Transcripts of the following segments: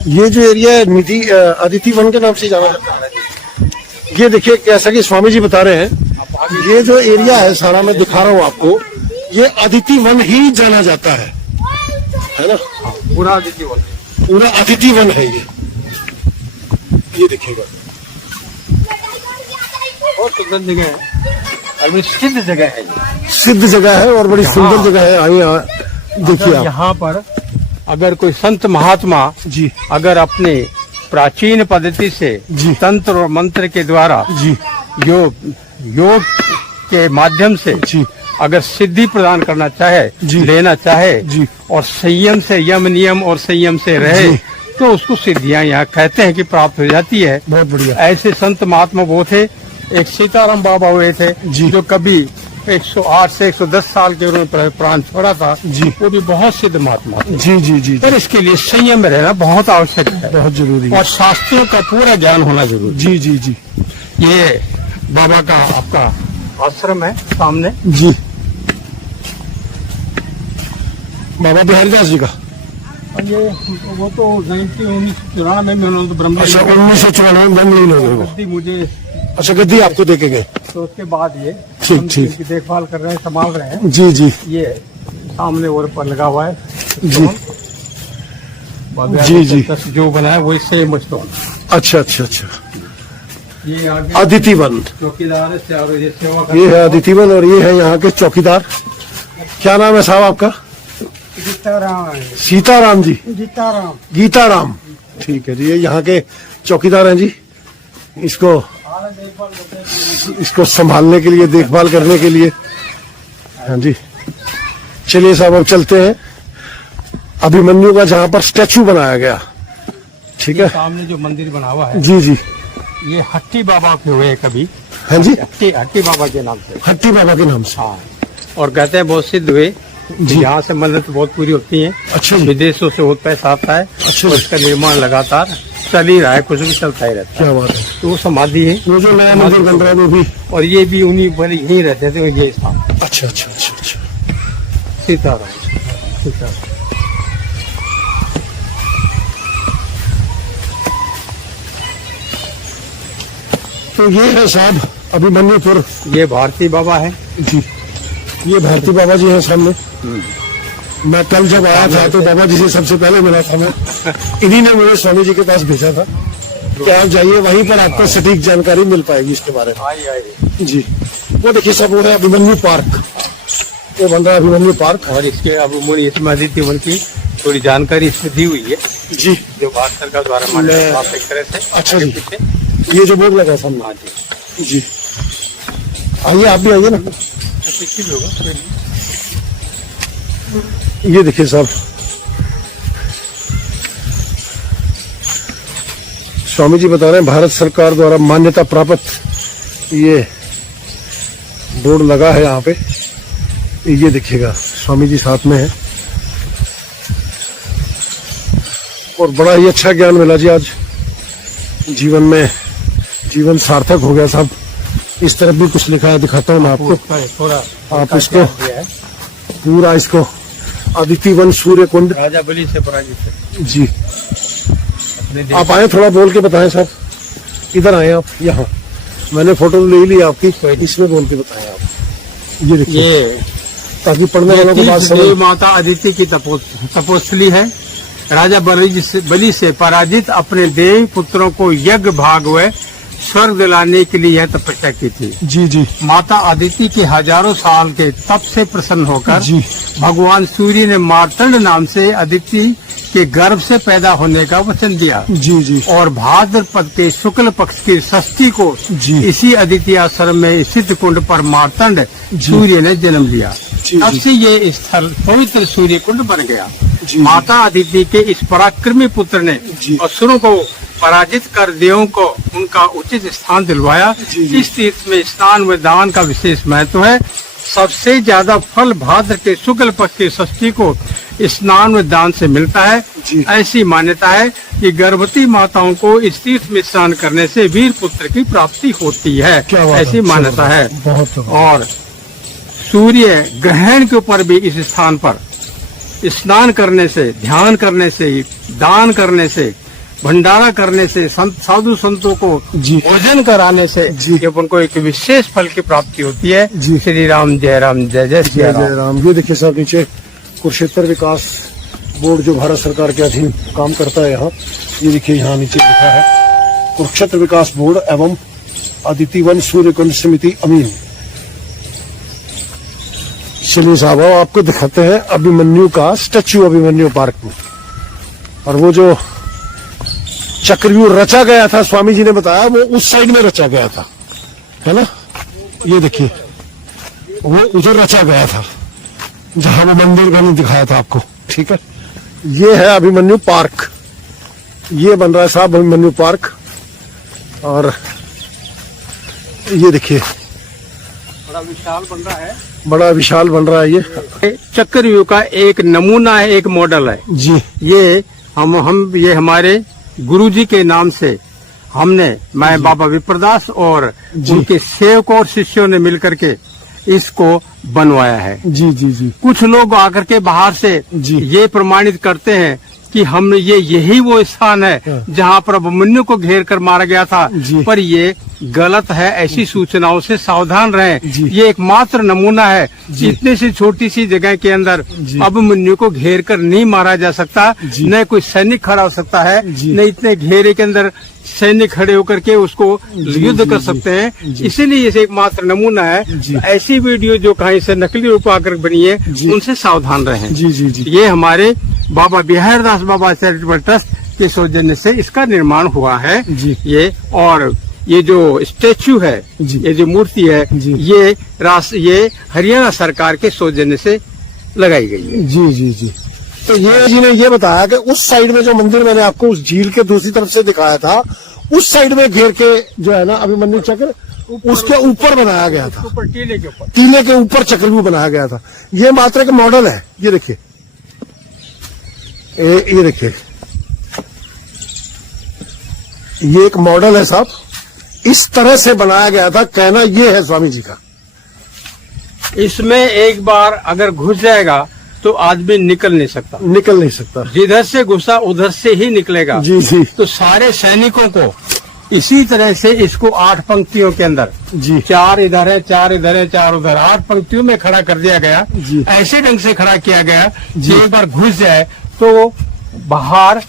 ये जो एरिया है निधि अदिति वन के नाम से जाना जाता है। ये देखिए कैसा कि स्वामी जी बता रहे हैं, ये जो एरिया है सारा मैं दिखा रहा हूँ आपको, ये अदिति वन ही जाना जाता है ना। पूरा अदिति वन, पूरा अदिति वन है ये देखिएगा। बहुत सुंदर जगह है और बड़ी सिद्ध जगह है। ये सिद्ध जगह है और बड़ी सुंदर जगह है। आइए देखिए आप। यहाँ पर अगर कोई संत महात्मा जी अगर अपने प्राचीन पद्धति से जी तंत्र और मंत्र के द्वारा जी योग के माध्यम से जी अगर सिद्धि प्रदान करना चाहे, जी लेना चाहे जी और संयम से यम नियम और संयम से रहे तो उसको सिद्धियां यहाँ कहते हैं कि प्राप्त हो जाती है। बहुत बढ़िया। ऐसे संत महात्मा वो थे। एक सीताराम बाबा हुए थे जी जो कभी 108 से 110 साल के उन्होंने प्राण छोड़ा था जी। वो भी बहुत सिद्ध महात्मा थे। जी जी जी पर इसके लिए संयम में रहना बहुत आवश्यक है, बहुत जरूरी है। और शास्त्रों का पूरा ज्ञान होना जरूरी जी जी जी। है। ये बाबा का आपका आश्रम है सामने। जी बाबा बिहारीदास जी का। और ये वो तो 1994 में उन्होंने ब्रह्म अच्छा 1994 में गद्दी मुझे, अच्छा गद्दी आपको देके गए। तो उसके बाद ये ठीक, हम ठीक। इनकी देखभाल कर रहे हैं, संभाल रहे हैं। जी जी ये सामने और पर लगा हुआ है जी जी जी। जो बना है वही सेम स्टोन। अच्छा अच्छा अच्छा। ये आगे अदिति वन, चौकीदार है और ये सेवा ये है अदिति वन और ये है यहाँ के चौकीदार। क्या नाम है साहब आपका? सीताराम जी, गीताराम। ठीक है जी, ये यहाँ के चौकीदार हैं जी। इसको संभालने के लिए, देखभाल करने के लिए। हाँ जी चलिए साहब अब चलते हैं अभिमन्यु का जहाँ पर स्टैचू बनाया गया। ठीक है। सामने जो मंदिर बना हुआ है जी जी। ये हट्टी बाबा के हुए कभी। हाँ जी हट्टी बाबा के नाम से। हट्टी बाबा के नाम से। हाँ, और कहते हैं बहुत सिद्ध हुए जी। यहाँ से मन्नत बहुत पूरी होती है। अच्छा जी। विदेशों से बहुत पैसा आता है। अच्छा और इसका निर्माण लगातार चल ही रहा है, कुछ भी चलता ही रहता है। क्या बात है। तो वो समाधि है। वो जो नया मंदिर बन रहा है वो भी। और ये भी उन्हीं पर यहीं रहते थे ये स्थान। अच्छा अच्छा अच्छा अच्छा। सीताराम सीताराम। तो ये है साहब अभिमन्युपुर। ये भारती बाबा है जी, ये भारती बाबा जी हैं सामने। मैं कल जब आया था तो बाबा जी से सबसे पहले मिला था मैं। इन्हीं ने मुझे स्वामी जी के पास भेजा था कि आप जाइए, वहीं पर आपको सटीक जानकारी मिल पाएगी इसके बारे में। जी वो देखिए सब वो है अभिमन्यु पार्क, वो बन रहा है अभिमन्यु पार्क। और इसके अब इसमें अदिति वन की थोड़ी जानकारी इसमें दी हुई है जी, जो भारत सरकार द्वारा प्राप्त एक तरह से। अच्छा जी, ये जो बोर्ड लगा सामने। हाँ जी जी आइए, आप भी आइए ना। ये देखिए साहब स्वामी जी बता रहे हैं भारत सरकार द्वारा मान्यता प्राप्त ये बोर्ड लगा है यहाँ पे। ये देखिएगा स्वामी जी साथ में है और बड़ा ही अच्छा ज्ञान मिला जी आज। जीवन में जीवन सार्थक हो गया साहब। इस तरफ भी कुछ लिखा है, दिखाता हूँ मैं आपको। थोड़ा आप इसको पूरा इसको अदिति वन सूर्य कुंड राजा बलि से पराजित जी। आप आए थोड़ा बोल के बताएं साहब, इधर आए आप। यहाँ मैंने फोटो ले ली आपकी, इसमें बोल के बताएं आप। ये देखिए ताकि पढ़ने वालों को बात समझ। माता अदिति की तपोस्थली है। राजा बलि से पराजित अपने देवी पुत्रों को यज्ञ भाग व स्वर्ग दिलाने के लिए यह तपस्या की थी। जी जी। माता अदिति के हजारों साल के तप से प्रसन्न होकर जी भगवान सूर्य ने मार्तंड नाम से अदिति के गर्भ से पैदा होने का वचन दिया। जी जी। और भाद्रपद के शुक्ल पक्ष की षष्ठी को जी इसी अदिति आश्रम में स्थित कुंड पर मार्तंड सूर्य ने जन्म लिया। तब से ये स्थल पवित्र सूर्य कुंड बन गया। माता अदिति के इस पराक्रमी पुत्र ने असुरों को पराजित कर देवों को उनका उचित स्थान दिलवाया। इस तीर्थ में स्नान व दान का विशेष महत्व है। सबसे ज्यादा फल भाद्र के शुक्ल पक्ष की षष्ठी को स्नान व दान से मिलता है। ऐसी मान्यता है कि गर्भवती माताओं को इस तीर्थ में स्नान करने से वीर पुत्र की प्राप्ति होती है। ऐसी मान्यता है। और सूर्य ग्रहण के ऊपर भी इस स्थान पर स्नान करने से, ध्यान करने से, दान करने से भंडारा करने से, साधु संतों को जी। भोजन कराने से जी। ये अपन को एक विशेष फल की प्राप्ति होती है। जी। श्री राम जय राम जय जय श्री जय राम। जय राम। ये देखिए साहब नीचे कुरुक्षेत्र विकास बोर्ड जो भारत सरकार के अधीन काम करता है यहाँ, ये देखिए यहाँ नीचे लिखा है कुरुक्षेत्र विकास बोर्ड एवं अदिति वन सूर्य कुंड समिति अमीन। चलिए साहब आओ आपको दिखाते हैं अभिमन्यु का स्टैच्यू अभिमन्यु पार्क में। और वो जो चक्रव्यूह रचा गया था, स्वामी जी ने बताया वो उस साइड में रचा गया था, है ना। ये देखिए वो उधर रचा गया था जहां वो मंदिर मैंने दिखाया था आपको, ठीक है। ये है अभिमन्यु पार्क, ये बन रहा है साहब अभिमन्यु पार्क। और ये देखिए बड़ा विशाल बन रहा है, बड़ा विशाल बन रहा है ये। चक्रव्यूह का एक नमूना है, एक मॉडल है जी। ये हम ये हमारे गुरुजी के नाम से हमने, मैं बाबा विप्रदास और जी। उनके सेवकों और शिष्यों ने मिलकर के इसको बनवाया है। जी जी जी कुछ लोग आकर के बाहर से जी। ये प्रमाणित करते हैं कि हमने यही वो स्थान है हाँ। जहाँ पर अभिमन्यु को घेर कर मारा गया था, जी। पर ये गलत है। ऐसी सूचनाओं से सावधान रहें। जी। ये एकमात्र नमूना है। जी। इतने सी छोटी सी जगह के अंदर जी। अभिमन्यु को घेर कर नहीं मारा जा सकता, जी। न कोई सैनिक खड़ा हो सकता है, जी। न इतने घेरे के अंदर सैनिक खड़े होकर के उसको युद्ध कर सकते हैं। जी। इसीलिए ये एकमात्र नमूना है। जी। ऐसी वीडियो जो कहीं से नकली रूप आकर बनी है, जी। उनसे सावधान रहें। जी जी जी ये हमारे बाबा बिहारदास बाबा चैरिटेबल ट्रस्ट के सौजन्य से इसका निर्माण हुआ है। जी। ये और ये जो स्टेच्यू है, जी। ये जो मूर्ति है, जी। ये हरियाणा सरकार के सौजन्य से लगाई गई है। जी जी जी। तो ये जी ने ये बताया कि उस साइड में जो मंदिर मैंने आपको उस झील के दूसरी तरफ से दिखाया था, उस साइड में घेर के जो है ना अभिमन्यु चक्र, उसके ऊपर बनाया गया था, ऊपर टीले के ऊपर। टीले के ऊपर चक्रव्यूह बनाया गया था। ये मात्र एक मॉडल है। ये देखिए ये देखिए ये एक मॉडल है साहब, इस तरह से बनाया गया था, कहना ये है स्वामी जी का। इसमें एक बार अगर घुस जाएगा तो आदमी निकल नहीं सकता, निकल नहीं सकता। जिधर से घुसा उधर से ही निकलेगा। जी जी तो सारे सैनिकों को इसी तरह से इसको 8 पंक्तियों के अंदर, जी 4 इधर है, 4 इधर है, 4 उधर, 8 पंक्तियों में खड़ा कर दिया गया। जी। ऐसे ढंग से खड़ा किया गया जी। कि एक बार घुस जाए तो बाहर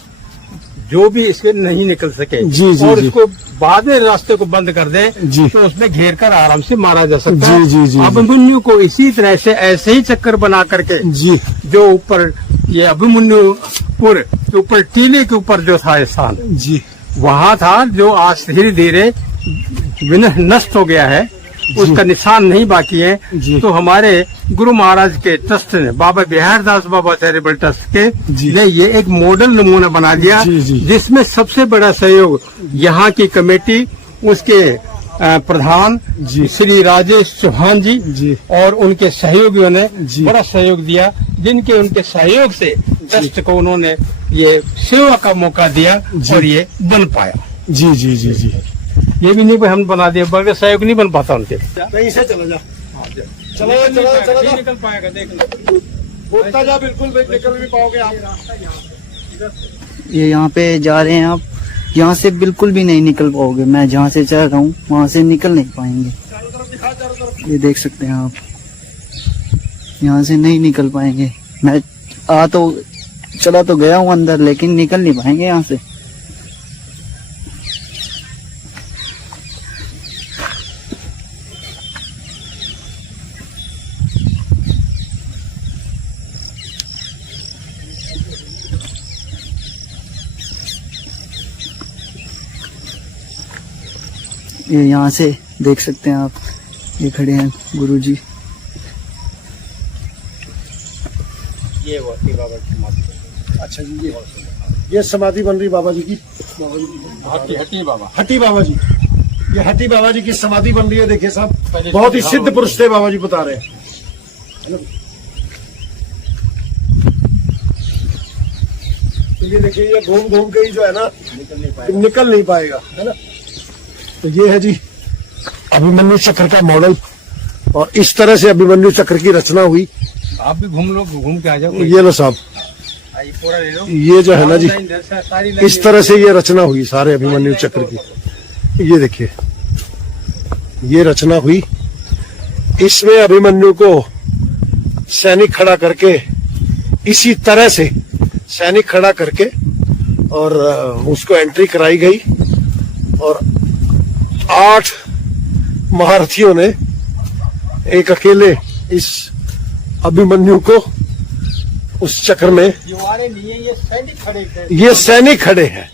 जो भी इसके नहीं निकल सके। जी, जी, और जी। इसको बाद में रास्ते को बंद कर दे जी। तो उसमें घेर कर आराम से मारा जा सकता जी, है। जी, जी, जी। अभिमन्यु को इसी तरह से ऐसे ही चक्कर बना करके जी जो ऊपर ये अभिमन्युपुर के ऊपर टीले के ऊपर जो था स्थान, जी वहाँ था, जो आज धीरे धीरे नष्ट हो गया है, उसका निशान नहीं बाकी है। जी। तो हमारे गुरु महाराज के ट्रस्ट ने, बाबा बिहारदास बाबा चैरिटेबल ट्रस्ट जी। के ने ये एक मॉडल नमूना बना दिया, जी, जी। जिसमें सबसे बड़ा सहयोग यहाँ की कमेटी, उसके प्रधान जी। श्री राजेश चौहान जी, जी। और उनके सहयोगियों ने जी। बड़ा सहयोग दिया, जिनके उनके सहयोग से ट्रस्ट को उन्होंने ये सेवा का मौका दिया जी। और ये बन पाया। जी जी जी जी ये भी नहीं कोई हम बना दिया, बगैर सहयोग नहीं बन पाता उनके। कहीं से चला जा, चला जा, चला जा, चला जा। निकल पाएगा, देखना बोलता जा, बिल्कुल निकल भी पाओगे आप। ये यहाँ पे जा रहे हैं आप, यहाँ से बिल्कुल भी नहीं निकल पाओगे। मैं जहाँ से चल रहा हूँ वहाँ से निकल नहीं पाएंगे। ये देख सकते हैं आप, यहाँ से नहीं निकल पाएंगे। मैं चला तो गया हूँ अंदर, लेकिन निकल नहीं पाएंगे यहाँ से। ये यहाँ से देख सकते हैं आप, ये खड़े हैं गुरुजी। ये बाबा की समाधि। अच्छा जी, ये समाधि बन रही बाबा जी की, हटी बाबा। हटी बाबा जी, ये हटी बाबा जी की समाधि बन रही है। देखिए साहब, पहले बहुत ही से सिद्ध पुरुष थे बाबा जी, बता रहे हैं। तो ये देखिए, ये घूम घूम के ही जो है ना निकल नहीं पाएगा, है ना। तो ये है जी अभिमन्यु चक्र का मॉडल, और इस तरह से अभिमन्यु चक्र की रचना हुई। आप भी घूम लो, घूम के आ जाओ। ये लो साहब, पूरा ले लो। ये जो है ना जी, सारी इस तरह से ये रचना हुई सारे अभिमन्यु चक्र की। ये देखिए, ये रचना हुई। इसमें अभिमन्यु को सैनिक खड़ा करके, इसी तरह से सैनिक खड़ा करके और उसको एंट्री कराई गई और 8 महारथियों ने एक अकेले इस अभिमन्यु को उस चक्र में, दीवारें नहीं है, ये सैनिक खड़े थे। ये सैनिक खड़े हैं।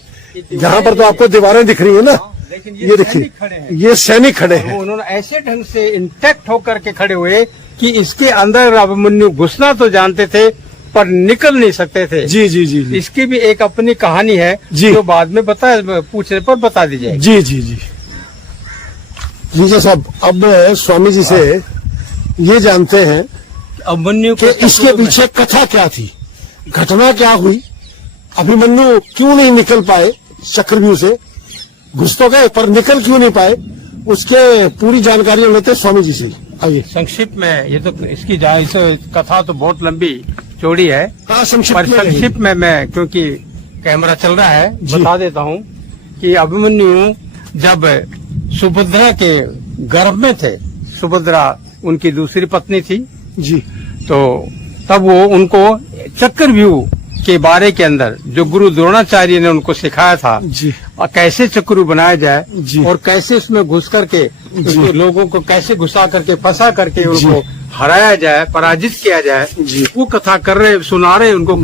यहाँ पर तो आपको दीवारें दिख रही है ना, लेकिन ये देखिए, ये सैनिक खड़े हैं। उन्होंने ऐसे ढंग से इंटैक्ट होकर के खड़े हुए कि इसके अंदर अभिमन्यु घुसना तो जानते थे पर निकल नहीं सकते थे। जी जी जी जी इसकी भी एक अपनी कहानी है जी, जो बाद में पूछने पर बता दी जाएगी। जी जी जी लीजिए साहब, अब स्वामी जी से ये जानते हैं अभिमन्यु कि इसके पीछे कथा क्या थी, घटना क्या हुई, अभिमन्यु क्यों नहीं निकल पाए चक्रव्यूह से, घुस तो गए पर निकल क्यों नहीं पाए, उसके पूरी जानकारी हम लेते हैं स्वामी जी से। आइए। संक्षिप्त में, ये तो इसकी कथा तो बहुत लंबी चौड़ी है, हाँ, पर संक्षिप्त संक्षिप्त में क्योंकि कैमरा चल रहा है बता देता हूँ कि अभिमन्यु जब सुभद्रा के गर्भ में थे, सुभद्रा उनकी दूसरी पत्नी थी जी, तो तब वो उनको चक्रव्यूह के बारे के अंदर जो गुरु द्रोणाचार्य ने उनको सिखाया था जी, और कैसे चक्रू बनाया जाए जी, और कैसे उसमें घुस करके जी, लोगों को कैसे घुसा करके फंसा करके उनको हराया जाए, पराजित किया जाए, जी, वो कथा कर रहे, सुना रहे उनको,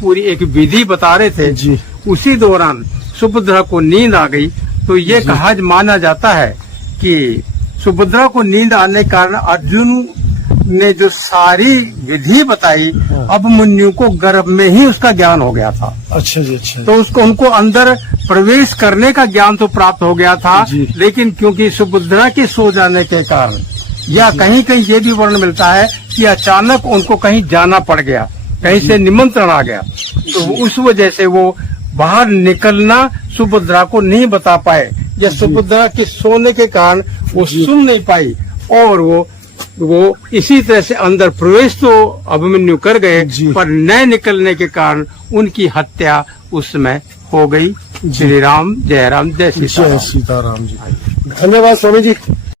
पूरी एक विधि बता रहे थे जी। उसी दौरान सुभद्रा को नींद आ गई। तो ये कहा माना जाता है कि सुभद्रा को नींद आने के कारण अर्जुन ने जो सारी विधि बताई, अभिमन्यु को गर्भ में ही उसका ज्ञान हो गया था। अच्छा जी, अच्छा। तो उसको उनको अंदर प्रवेश करने का ज्ञान तो प्राप्त हो गया था, लेकिन क्योंकि सुभद्रा के सो जाने के कारण, या कहीं कहीं ये भी वर्णन मिलता है कि अचानक उनको कहीं जाना पड़ गया, कहीं से निमंत्रण आ गया, तो उस वजह से वो बाहर निकलना सुभद्रा को नहीं बता पाए, या सुभद्रा के सोने के कारण वो सुन नहीं पाई, और वो इसी तरह से अंदर प्रवेश तो अभिमन्यु कर गए पर न निकलने के कारण उनकी हत्या उस समय हो गई। श्री राम, जय राम, जय सीताराम। जय सीताराम जी। धन्यवाद स्वामी जी।